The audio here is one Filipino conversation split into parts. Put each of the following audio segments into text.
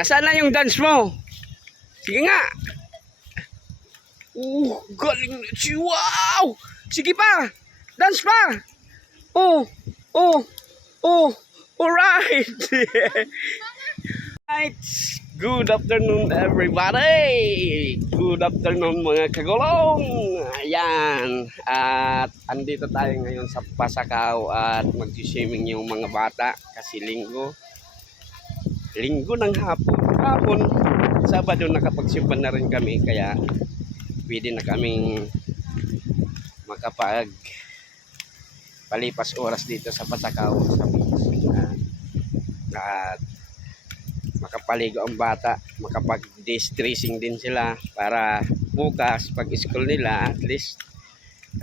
Nasaan na yung dance mo? Sige nga. Galing na siya. Wow! Sige pa. Dance pa. Oh. Alright. Right. Good afternoon everybody. Good afternoon mga kagulong. Ayan. At andito tayo ngayon sa Pasakaw at mag-swimming yung mga bata kasi linggo ng hapon. Sabado nakapagsimpan na rin kami kaya pwede na kaming makapag palipas oras dito sa Pasakaw sa beach. At makapaligo ang bata, makapag-distressing din sila para bukas pag school nila at least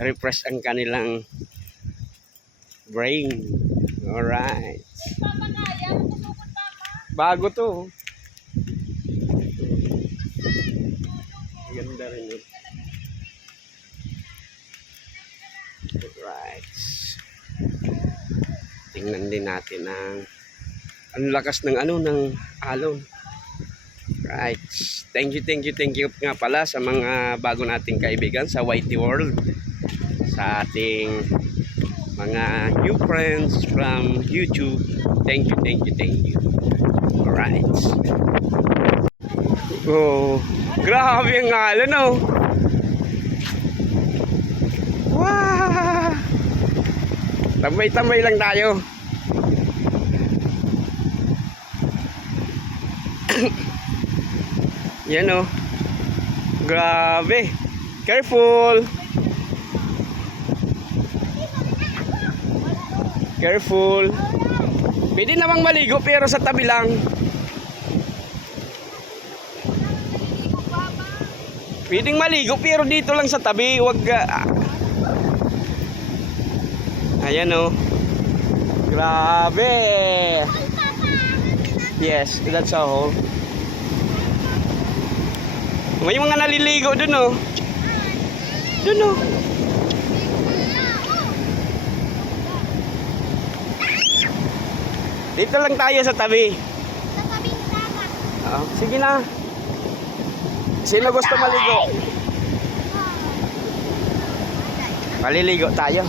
refresh ang kanilang brain. Alright. Bago to. Ganda rin yun. Alright. Tingnan din natin ang lakas ng ng alon. Right. Thank you nga pala sa mga bago nating kaibigan sa YT World. Sa ating mga new friends from YouTube. Thank you. Alright. Oh, grabe ang alon oh. Wow! Tambay-tambay lang tayo. Yan oh. Grabe. Careful. Pwede namang maligo pero sa tabi lang. Pwedeng maligo pero dito lang sa tabi, wag Ayan oh. Grabe. Yes, that's all. May mga naliligo dun oh. Dito lang tayo sa tabi. Sa tabing dagat. Sige na. Sino gusto maligo? Maliligo tayo.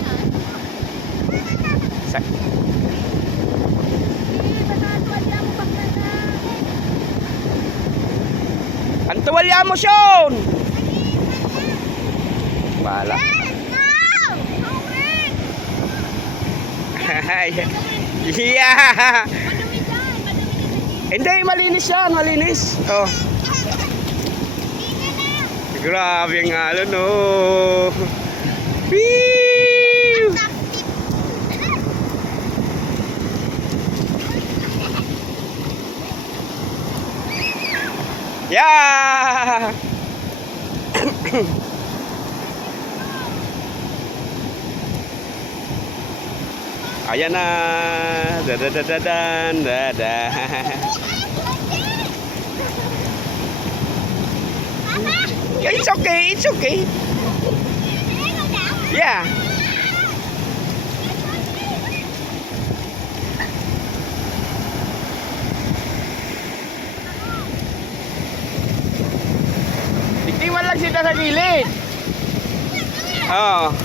Ang tuwalya mo, Sean! Bahala. Yeah! Hindi, malinis yan, malinis. Oh. Grabe ang alon, oh. Wee! Yeah! Ayan na. It's okay. Yeah. Tingnan lang sila sa gilid. Oh.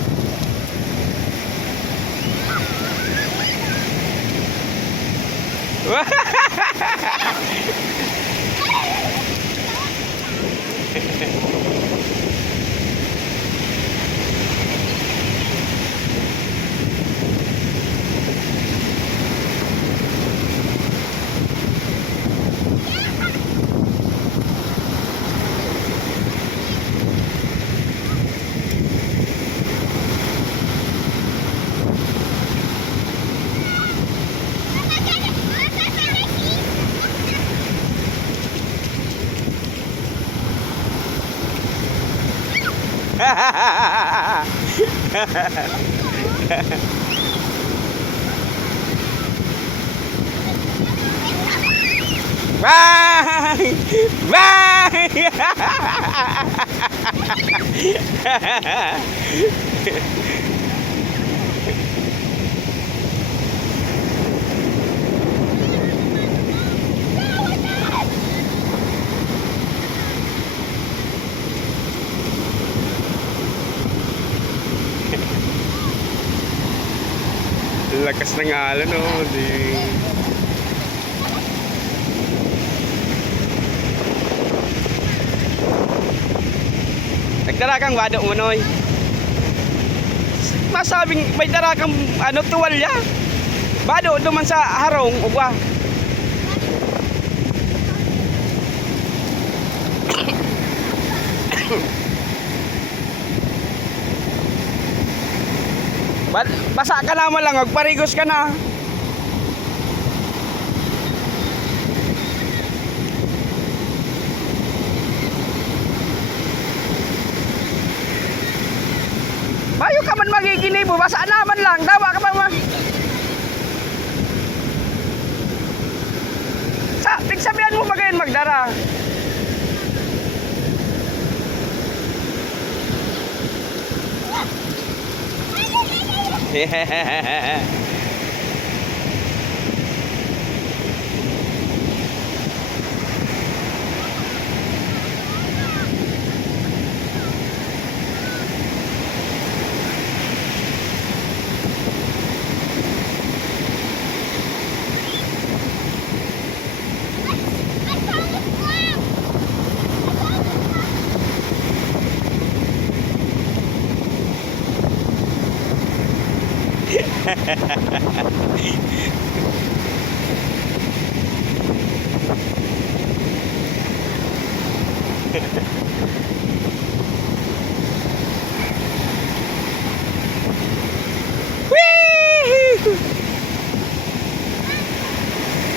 Bye! lakas ng alon, oh. Di. Nagdala kang wado mo, Noy. Masabing may dala kang ano, tuwalya. Bado duman sa harong, uba. Basa ka naman lang, magparigos ka na. Bayo ka man magiginibo, basa naman lang, dawa ka man. Tigsabihan mo ba ngayon magdara?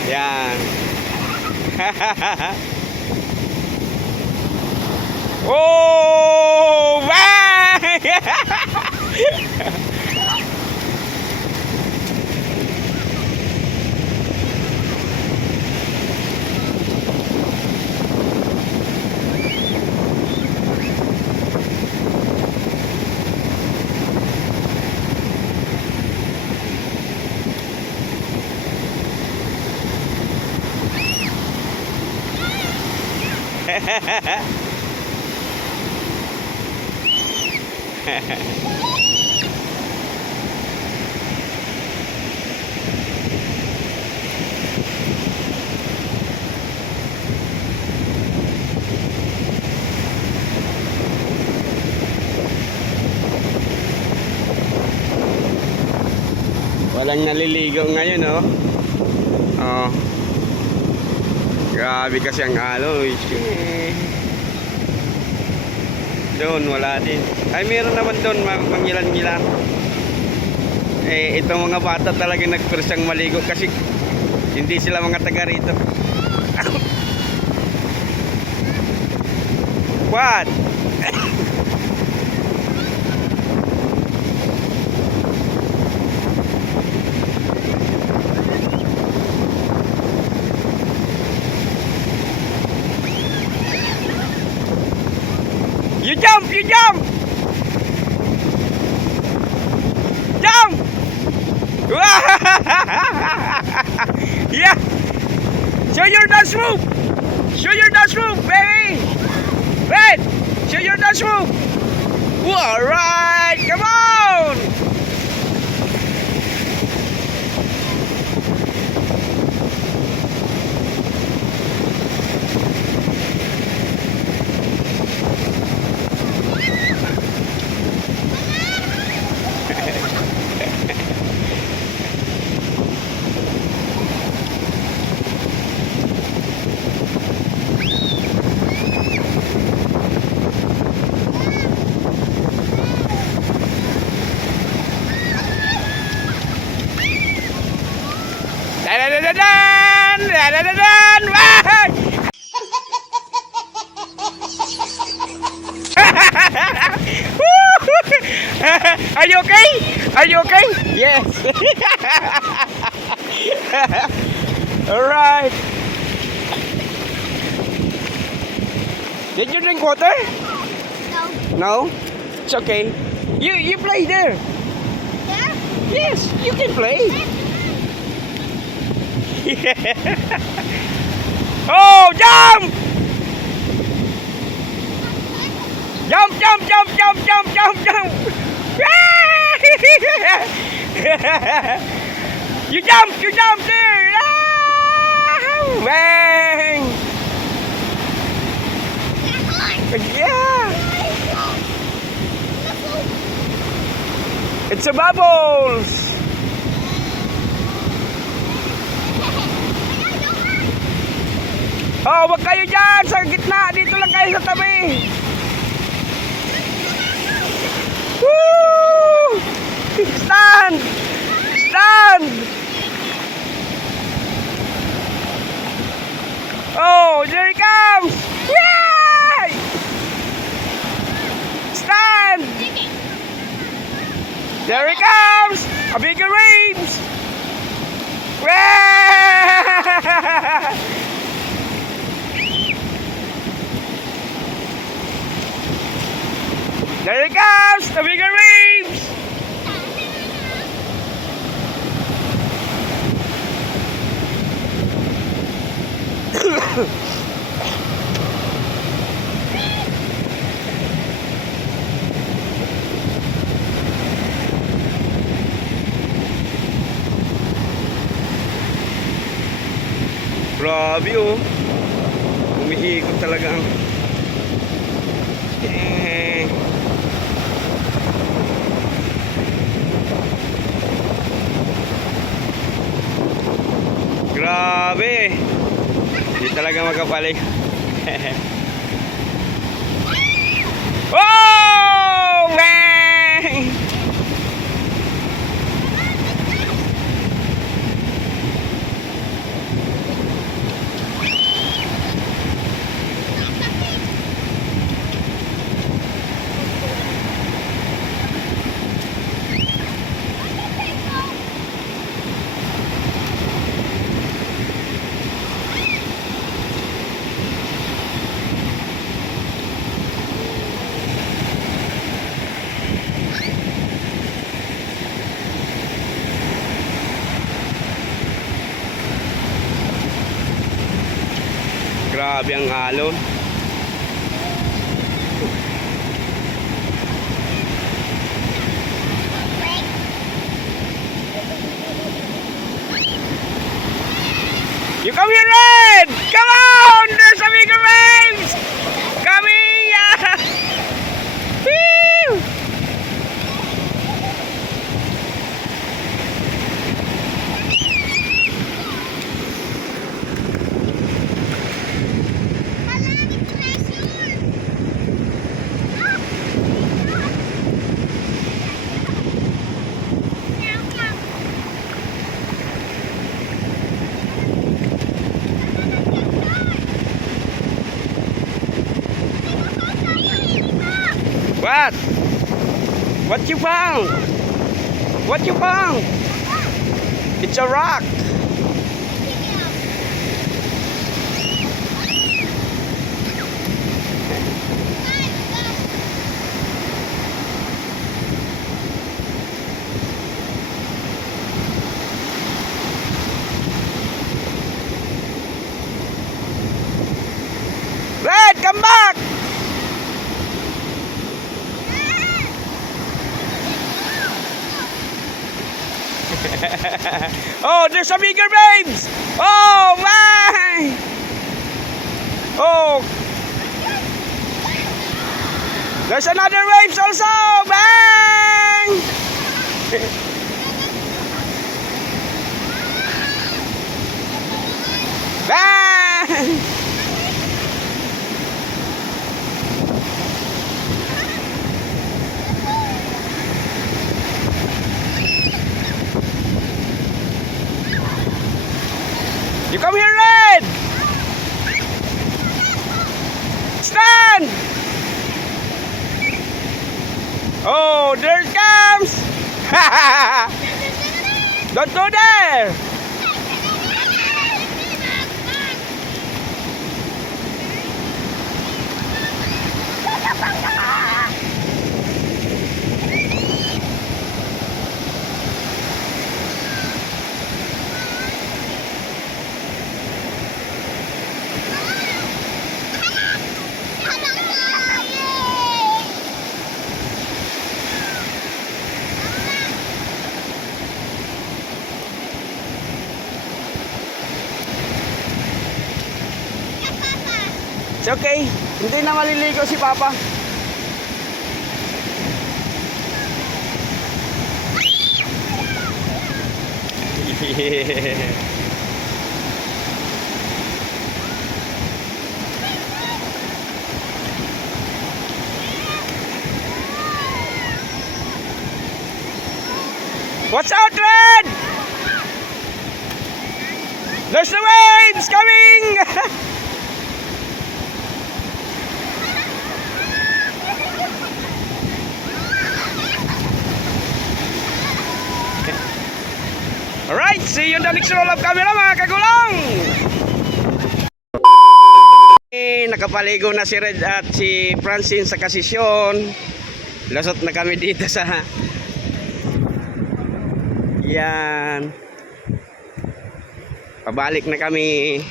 Yan. Oh, bang! Walang naliligaw ngayon, oh. Oh. Grabe kasi ang aloy. Doon, wala din. Ay, meron naman doon, mangilan-ngilan. Eh, itong mga bata talaga nagpursang maligo kasi hindi sila mga taga rito. What? You jump! You jump! Jump! Yeah! Show your dance move! Show your dance move, baby! Red! Show your dance move! Alright! Come on! Dan, wah! Are you okay? Are you okay? Yes. All right. Did you drink water? No. No. It's okay. You play there. There? Yes, you can play. Oh, jump! Jump, jump, jump, jump, jump, jump, jump! You jump there! Ah! Bang! Yeah! It's a bubbles! Oh, wag kayo dyan! Sa gitna! Dito lang kayo sa tabi! Woo! Stand! Stand! Oh, there he comes! Yay! Stand! There he comes! A bigger waves! There he comes! The bigger waves! Grabe oh. Umiikot talaga ang Grabe. Hindi talaga magkapalik. Oh! Bang! Grabe ang alon. You come here, Red! Come on! There's a bigger waves! Coming! Yeah! Woo! What? What you found? What you found? It's a rock. Red, come back! Oh, there's a bigger waves! Oh my! Oh, there's another waves also! Bang! Bang! You come here, Red! Stand! Oh, there it comes! Don't go there! It's okay. Hindi na maliligo si Papa. Watch out, Red! There's the waves coming! Alright, see you in the next roll of camera mga kagulong! Nakapaligo na si Red at si Francine sa kasisyon. Lasot na kami dito sa... Yan. Pabalik na kami.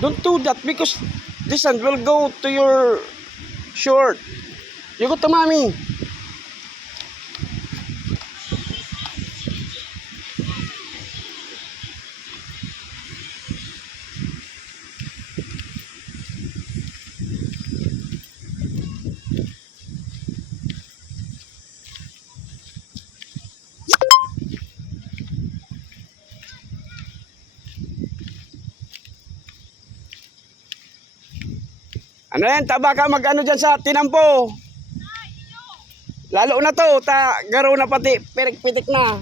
Don't do that because this sand will go to your short. You go to mommy. Ano yan? Taba ka mag-ano dyan sa tinampo. Lalo na to. Garo na pati. Pitik-pitik na.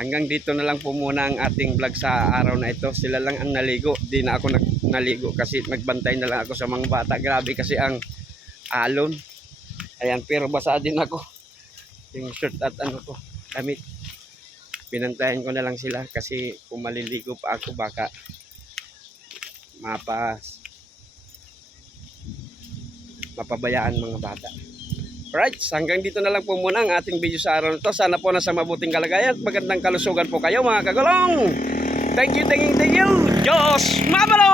Hanggang dito na lang po muna ang ating vlog sa araw na ito. Sila lang ang naligo. Di na ako naligo kasi nagbantay na lang ako sa mga bata. Grabe kasi ang alon. Ayan, pero basa din ako. Yung shirt at ano ko, damit. Pinantayan ko na lang sila kasi kung maliligo pa ako baka mapabayaan mga bata. Alright, hanggang dito na lang po muna ang ating video sa araw na ito. Sana po nasa mabuting kalagayan at magandang kalusugan po kayo mga kagulong. Thank you. Diyos, mamalo!